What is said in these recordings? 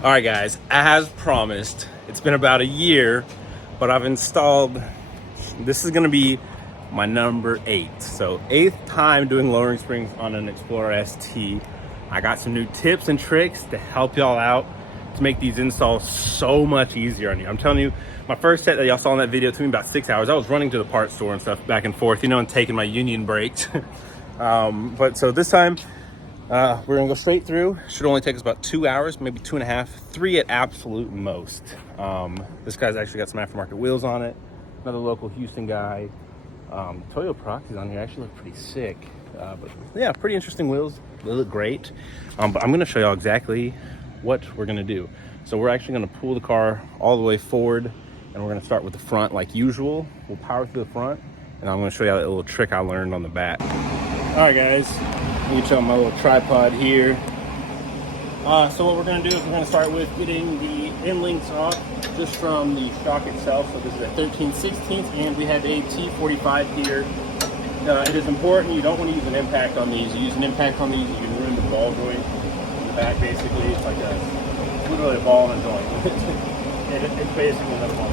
All right, guys, as promised, it's been about a year, but I've installed, this is gonna be my number 8. So 8th time doing lowering springs on an Explorer ST. I got some new tips and tricks to help y'all out to make these installs so much easier on you. I'm telling you, my first set that y'all saw in that video took me about 6 hours. I was running to the parts store and stuff back and forth, you know, and taking my union breaks. But so this time, we're gonna go straight through. Should only take us about 2 hours, maybe 2.5, 3 at absolute most. This guy's actually got some aftermarket wheels on it. Another local Houston guy. Toyo Proxies on here actually look pretty sick. But yeah, pretty interesting wheels. They look great. But I'm gonna show y'all exactly what we're gonna do. So we're actually gonna pull the car all the way forward, and we're gonna start with the front like usual. We'll power through the front, and I'm gonna show y'all that little trick I learned on the back. All right, guys. Let me show my little tripod here. So what we're going to do is we're going to start with getting the end links off just from the shock itself. So this is a 13/16, and we have a T45 here. It is important, you don't want to use an impact on these. You use an impact on these, you can ruin the ball joint in the back. Basically, it's like literally a ball and a joint. It's basically another ball.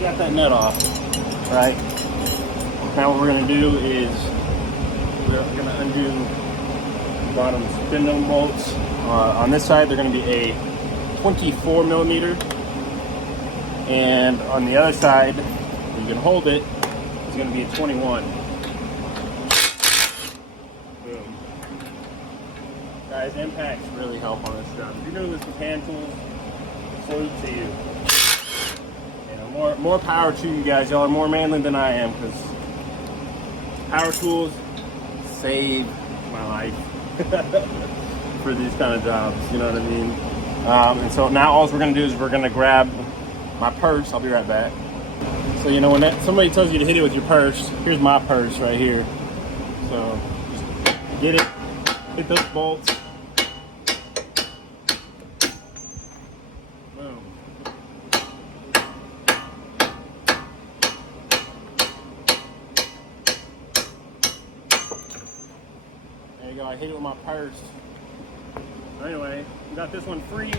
Got that nut off, right? Now what we're going to do is we're going to undo the bottom spindle bolts. On this side, they're going to be a 24 millimeter, and on the other side, you can hold it, it's going to be a 21. Boom. Guys, impacts really help on this job. If you're doing this with hand tools, salute to you. More power to you guys. Y'all are more manly than I am, because power tools save my life for these kind of jobs, you know what I mean? And so now all we're going to do is we're going to grab my purse. I'll be right back. So, you know, when somebody tells you to hit it with your purse, here's my purse right here. So just get it, hit those bolts. There you go, I hit it with my purse. So anyway, we got this one free.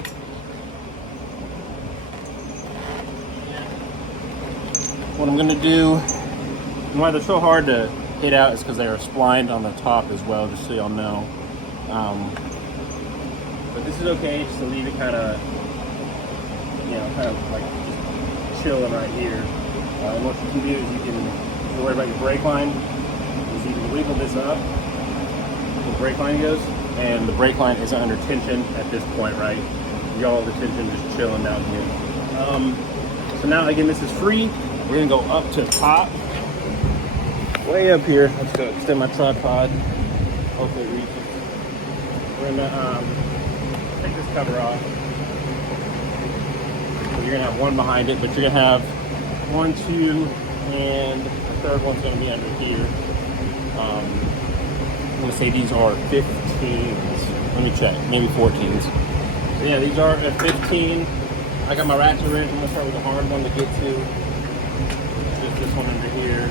What I'm gonna do, and why they're so hard to hit out is because they are splined on the top as well, just so y'all know. But this is okay, just to leave it kind of like just chilling right here. And what you can do is you can worry about your brake line, is you can wiggle this up. The brake line goes, and the brake line isn't under tension at this point, right? You got all the tension just chilling down here. So now again, this is free. We're gonna go up to the top, way up here. Let's go extend my tripod. Hopefully it reaches. We're gonna take this cover off. So you're gonna have one behind it, but you're gonna have 1, 2, and the third one's gonna be under here. I'm gonna say these are 15s. Let me check, maybe 14s. So yeah, these are at 15. I got my ratchet wrench. I'm gonna start with the hard one to get to. Just this one under here.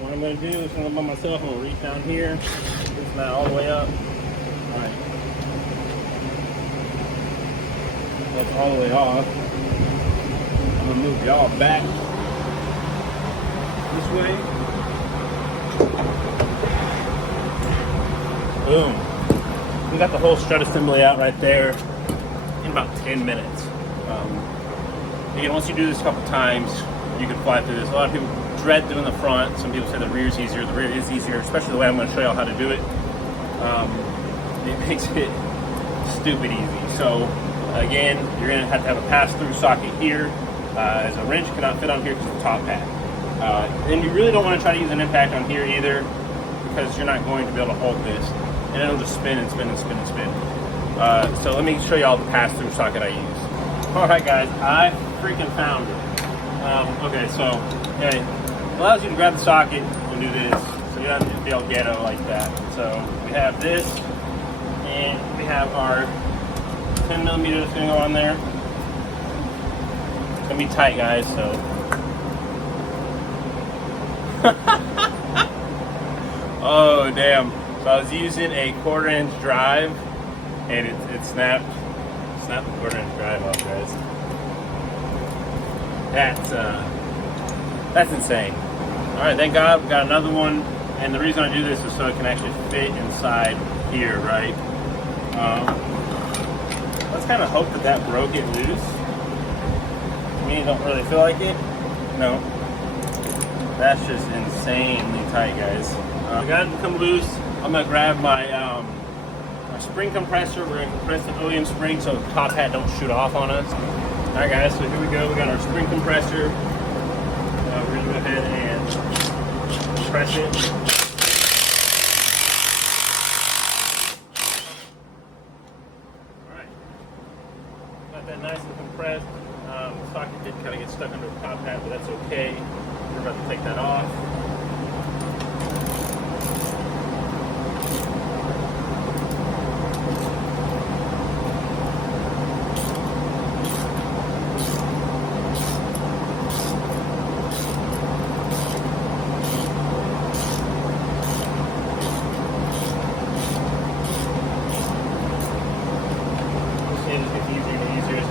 What I'm going to do is I'm by myself. I'm going to reach down here. This now all the way up. All right. That's all the way off. I'm going to move y'all back this way. Boom. We got the whole strut assembly out right there in about 10 minutes. Again, once you do this a couple times, you can fly through this. A lot of people dread doing the front. Some people say the rear is easier. The rear is easier, especially the way I'm going to show y'all how to do it. It makes it stupid easy. So again, you're going to have a pass-through socket here, as a wrench cannot fit on here because of the top pad. And you really don't want to try to use an impact on here either, because you're not going to be able to hold this, and it'll just spin and spin and spin and spin. So let me show you all the pass-through socket I use. All right, guys, I freaking found it. Okay, so yeah, it allows you to grab the socket and do this, so you don't have to be all ghetto like that. So we have this, and we have our 10mm that's gonna go on there. It's gonna be tight, guys, so. Oh, damn. So I was using a 1/4-inch drive, and it snapped the 1/4-inch drive off, guys. That's insane. All right, thank God we got another one, and the reason I do this is so it can actually fit inside here, right? Let's kind of hope that broke it loose. To me, I don't really feel like it. No, that's just insanely tight, guys. I got it to come loose. I'm gonna grab my spring compressor. We're gonna compress the OEM spring so the top hat don't shoot off on us. All right, guys, so here we go. We got our spring compressor. We're gonna go ahead and compress it. All right, got that nice and compressed. The socket did kind of get stuck under the top hat, but that's okay. We're about to take that off.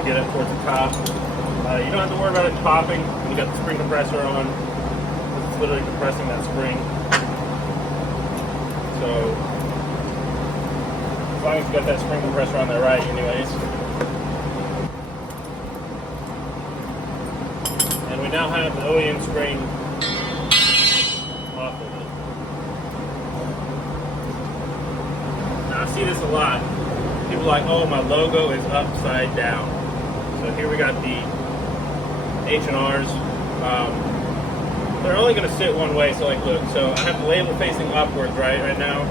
Get it towards the top. You don't have to worry about it popping when you got the spring compressor on. It's literally compressing that spring. So as long as you got that spring compressor on there right, anyways. And we now have the OEM spring off of it. Now I see this a lot. People are like, oh, my logo is upside down. So here we got the H&Rs. They're only going to sit one way. So like, look. So I have the label facing upwards, right now.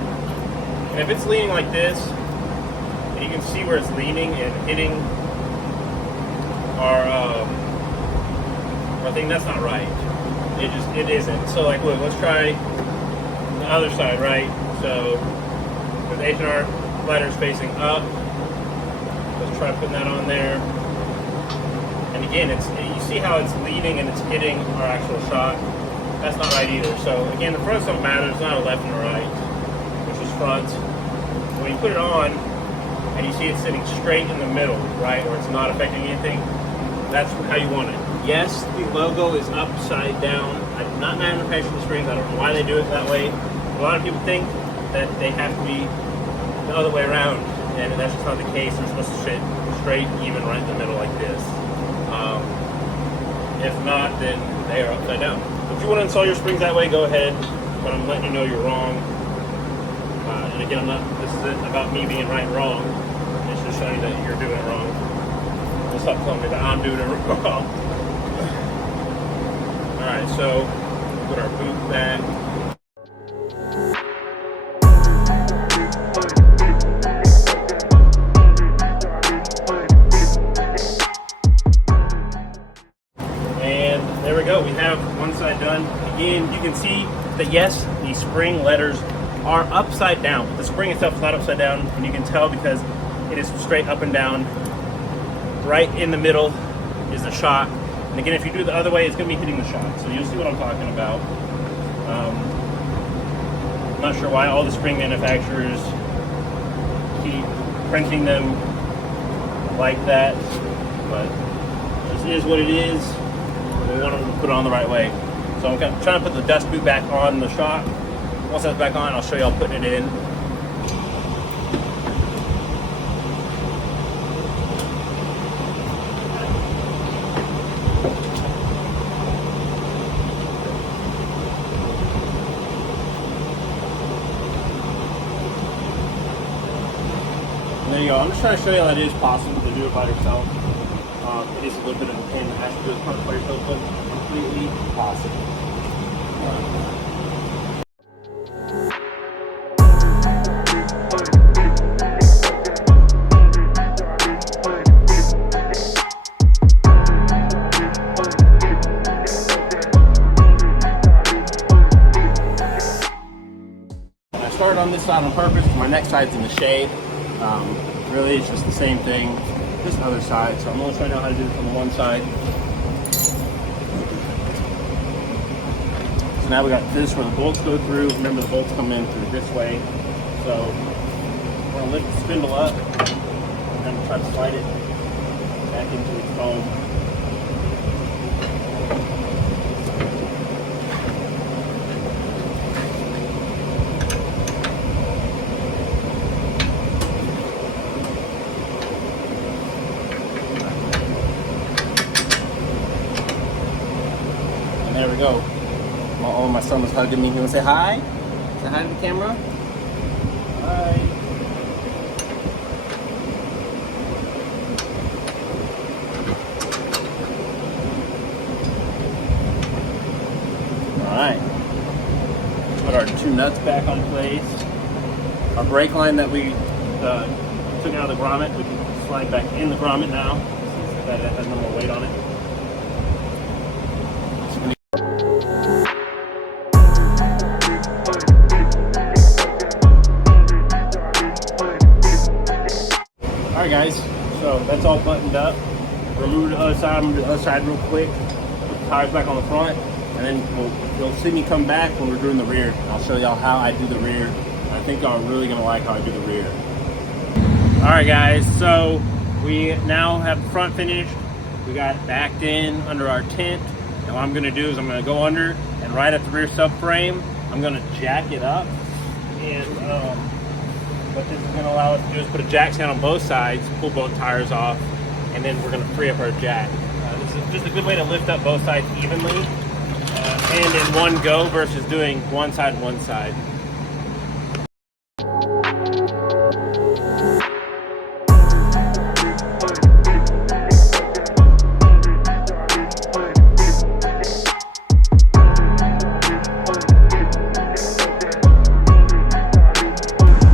And if it's leaning like this, and you can see where it's leaning and hitting our thing, that's not right. It isn't. So like, look. Let's try the other side, right? So with H&R letters facing up. Let's try putting that on there. And again, you see how it's leading and it's hitting our actual shot. That's not right either. So again, the fronts don't matter. It's not a left and a right, which is front. When you put it on and you see it sitting straight in the middle, right, or it's not affecting anything, that's how you want it. Yes, the logo is upside down. I do not manufacture the springs. I don't know why they do it that way. A lot of people think that they have to be the other way around, and that's just not the case. They're supposed to sit straight, even right in the middle like this. If not, then they are upside down. If you want to install your springs that way, go ahead, but I'm letting you know you're wrong. And again, this isn't about me being right and wrong. It's just showing you that you're doing it wrong. Don't stop telling me that I'm doing it wrong. Alright, so put our boot back. There we go. We have one side done. Again, you can see that yes, the spring letters are upside down. The spring itself is not upside down, and you can tell because it is straight up and down. Right in the middle is the shot. And again, if you do it the other way, it's going to be hitting the shot. So you'll see what I'm talking about. I'm not sure why all the spring manufacturers keep printing them like that, but this is what it is. We want them to put it on the right way. So I'm trying to put the dust boot back on the shot. Once that's back on, I'll show you all putting it in. And there you go. I'm just trying to show you that it is possible to do it by yourself. It is a little bit of a pain in the ass to do this part by yourself, but completely possible. started on this side on purpose. My next side's in the shade. Really, it's just the same thing, this other side. So I'm only showing you how to do this on the one side. So now we got this where the bolts go through. Remember, the bolts come in through this way. So we're gonna lift the spindle up and try to slide it back into its foam. There we go. Oh, my son was hugging me. You want to say hi? Say hi to the camera. Hi. All right. Put our two nuts back on place. Our brake line that we took out of the grommet, we can slide back in the grommet now. So that it has no more weight on it. Alright guys, so that's all buttoned up. Remove the other side, I'm gonna do the other side real quick. Put the tires back on the front, and then you'll see me come back when we're doing the rear. I'll show y'all how I do the rear. I think y'all are really gonna like how I do the rear. Alright guys, so we now have the front finished. We got it backed in under our tent. And what I'm gonna do is I'm gonna go under and right at the rear subframe, I'm gonna jack it up. And what this is going to allow us to do is put a jack stand on both sides, pull both tires off, and then we're going to free up our jack. This is just a good way to lift up both sides evenly and in one go versus doing one side and one side.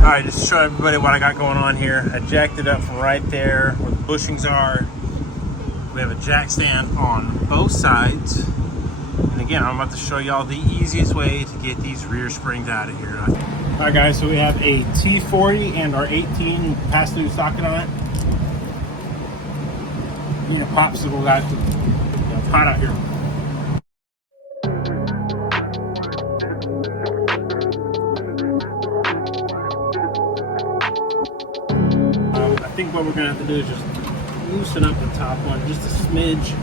Alright, just to show everybody what I got going on here. I jacked it up from right there where the bushings are. We have a jack stand on both sides. And again, I'm about to show y'all the easiest way to get these rear springs out of here. Alright guys, so we have a T40 and our 18 pass-through socket on it. You know, popsicle guys, it's hot out here. I think what we're going to have to do is just loosen up the top one just a smidge.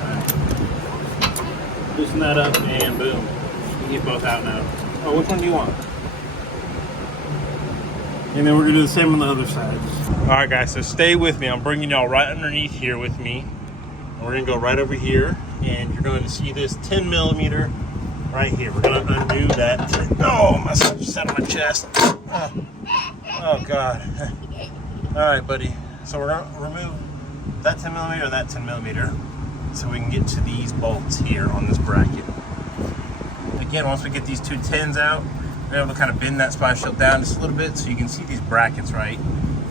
Right. Loosen that up and boom. You get both out now. Oh, which one do you want? And then we're going to do the same on the other side. Alright guys, so stay with me. I'm bringing y'all right underneath here with me. And we're going to go right over here. And you're going to see this 10 millimeter right here. We're going to undo that. Oh, my son just sat on my chest. Oh God. Alright buddy. So we're going to remove that 10 millimeter and that 10 millimeter. So we can get to these bolts here on this bracket. Again, once we get these two 10s out, we're able to kind of bend that splice shield down just a little bit so you can see these brackets, right?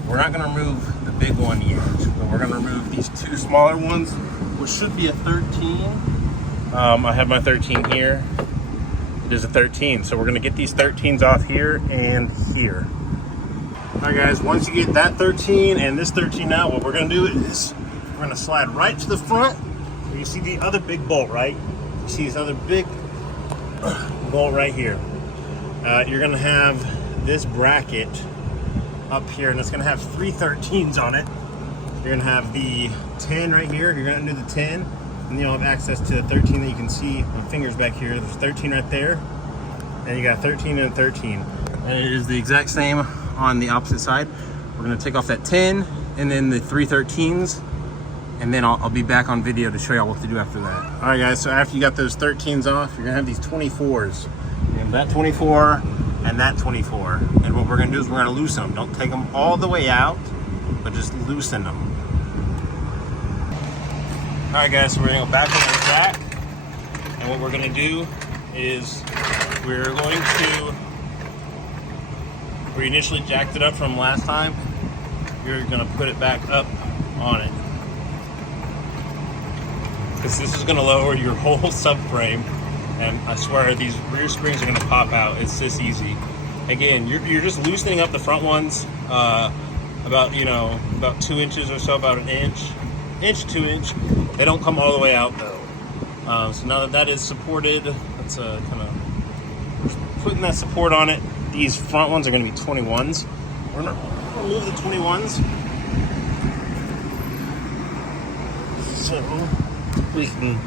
We're not going to remove the big one yet, but we're going to remove these two smaller ones, which should be a 13. I have my 13 here. It is a 13, so we're going to get these 13s off here and here. All right, guys, once you get that 13 and this 13 out, what we're going to do is we're going to slide right to the front. You see the other big bolt, right? You see this other big bolt right here. You're going to have this bracket up here, and it's going to have three 13s on it. You're going to have the 10 right here. You're going to do the 10, and then you'll have access to the 13 that you can see on fingers back here. There's 13 right there, and you got 13 and 13. And it is the exact same on the opposite side. We're going to take off that 10 and then the three 13s, and then I'll be back on video to show y'all what to do after that. All right, guys, so after you got those 13s off, you're going to have these 24s. And that 24 and that 24. And what we're going to do is we're going to loosen them. Don't take them all the way out, but just loosen them. All right, guys, so we're going to go back on our jack. And what we're going to do is we're going where you initially jacked it up from last time, you're gonna put it back up on it. Because this is gonna lower your whole subframe, and I swear these rear springs are gonna pop out. It's this easy. Again, you're just loosening up the front ones about 2 inches or so, about an inch, 2 inch. They don't come all the way out though. So now that that is supported, let's kind of putting that support on it. These front ones are going to be 21s. We're going to remove the 21s so we can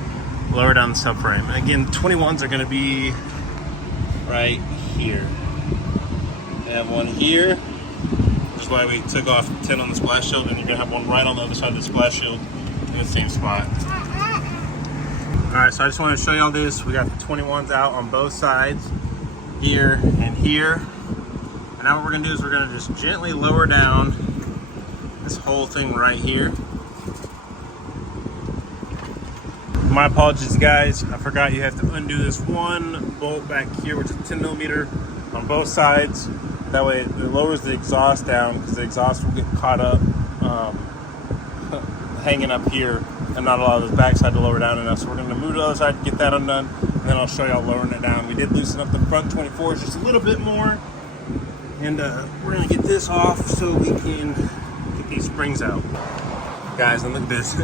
lower down the subframe. And again, the 21s are going to be right here. We have one here, which is why we took off 10 on the splash shield, and you're going to have one right on the other side of the splash shield in the same spot. Alright, so I just wanted to show y'all this. We got the 21s out on both sides, here and here. And now what we're gonna do is we're gonna just gently lower down this whole thing right here. My apologies, guys. I forgot you have to undo this one bolt back here, which is 10 millimeter on both sides. That way it lowers the exhaust down, because the exhaust will get caught up hanging up here and not allow this backside to lower down enough. So we're going to move to the other side, get that undone, and then I'll show y'all lowering it down. We did loosen up the front 24s just a little bit more, and we're going to get this off so we can get these springs out. Guys, and look at this.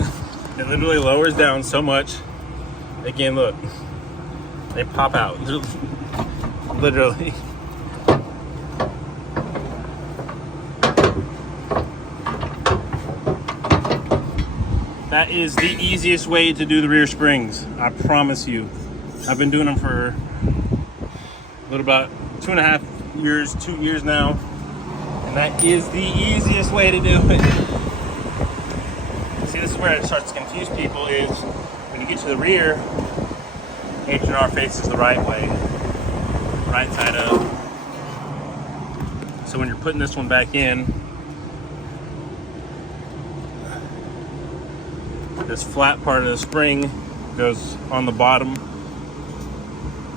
It literally lowers down so much. Again, look, they pop out. Literally. That is the easiest way to do the rear springs. I promise you. I've been doing them for a little about 2.5 years, 2 years now. And that is the easiest way to do it. See, this is where it starts to confuse people, is when you get to the rear, H&R faces the right way. Right side up. So when you're putting this one back in, this flat part of the spring goes on the bottom,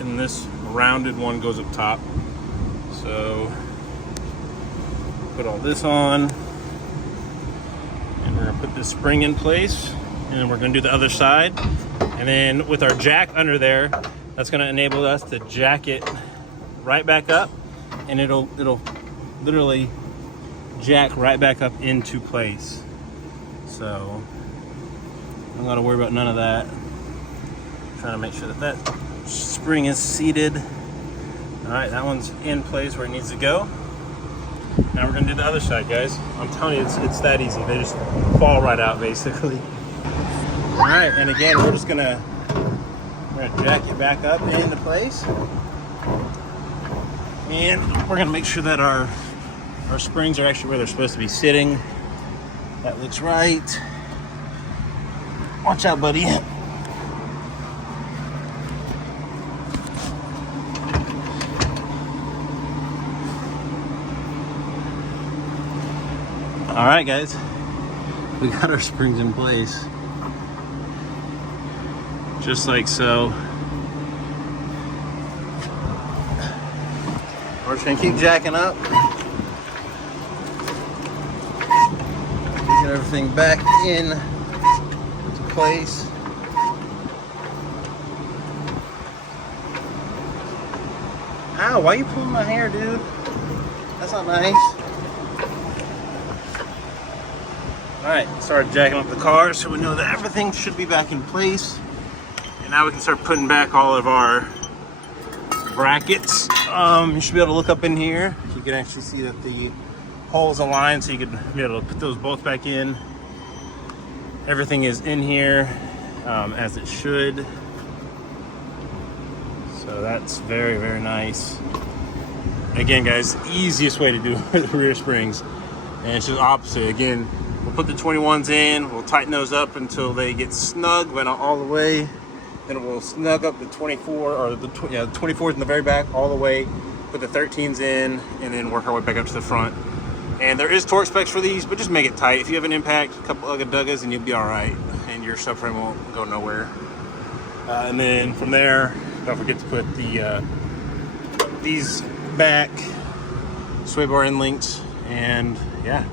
and this rounded one goes up top. So put all this on, and we're gonna put this spring in place, and then we're gonna do the other side. And then with our jack under there, that's gonna enable us to jack it right back up, and it'll literally jack right back up into place. So I'm not gonna worry about none of that. Trying to make sure that that spring is seated. All right, that one's in place where it needs to go. Now we're gonna do the other side, guys. I'm telling you, it's that easy. They just fall right out, basically. All right, and again, we're gonna jack it back up into place. And we're gonna make sure that our springs are actually where they're supposed to be sitting. That looks right. Watch out, buddy. All right, guys. We got our springs in place. Just like so. We're just gonna keep jacking up. Get everything back in place. Ow, why are you pulling my hair, dude? That's not nice. Alright, started jacking up the car so we know that everything should be back in place. And now we can start putting back all of our brackets. You should be able to look up in here. You can actually see that the holes align, so you can be able to put those both back in. Everything is in here as it should. So that's very, very nice. Again, guys, easiest way to do the rear springs. And it's just opposite. Again, we'll put the 21s in, we'll tighten those up until they get snug, but not all the way. Then we'll snug up the 24, or the 24s in the very back all the way, put the 13s in, and then work our way back up to the front. And there is torque specs for these, but just make it tight. If you have an impact, a couple ugga-duggas, and you'll be all right, and your subframe won't go nowhere. And then from there, don't forget to put the these back sway bar end links, and yeah,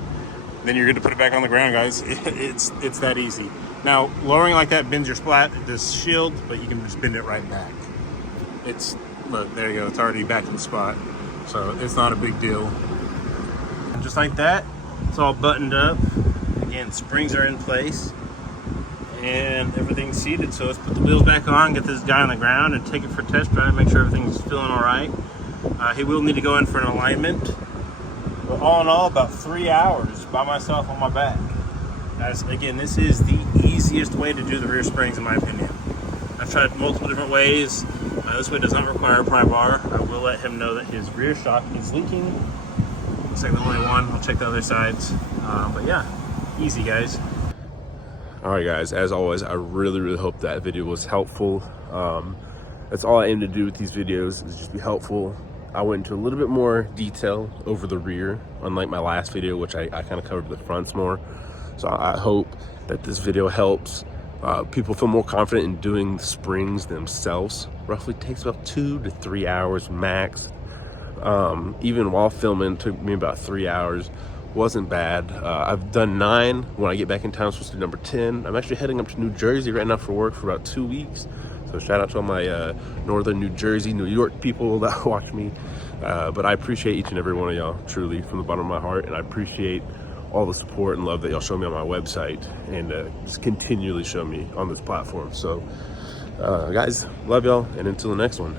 then you're good to put it back on the ground, guys. It's that easy. Now, lowering like that bends your splat, this shield, but you can just bend it right back. Look, there you go, it's already back in the spot. So it's not a big deal. And just like that, it's all buttoned up. Again, springs are in place and everything's seated. So let's put the wheels back on, get this guy on the ground and take it for a test drive, make sure everything's feeling all right. He will need to go in for an alignment. But all in all, about 3 hours by myself on my back. Guys, again, this is the easiest way to do the rear springs in my opinion. I've tried multiple different ways. This way does not require a pry bar. I will let him know that his rear shock is leaking. Looks like the only one. I'll check the other sides. But yeah, easy, guys. All right, guys, as always, I really hope that video was helpful. That's all I aim to do with these videos, is just be helpful. I went into a little bit more detail over the rear, unlike my last video, which I kind of covered the fronts more. So I hope that this video helps people feel more confident in doing the springs themselves. Roughly takes about 2 to 3 hours max. Even while filming, it took me about 3 hours. Wasn't bad. I've done 9. When I get back in town, I'm supposed to do number 10. I'm actually heading up to New Jersey right now for work for about 2 weeks. So shout out to all my northern New Jersey, New York people that watch me. But I appreciate each and every one of y'all, truly, from the bottom of my heart. And I appreciate all the support and love that y'all show me on my website and just continually show me on this platform. So guys, love y'all, and until the next one.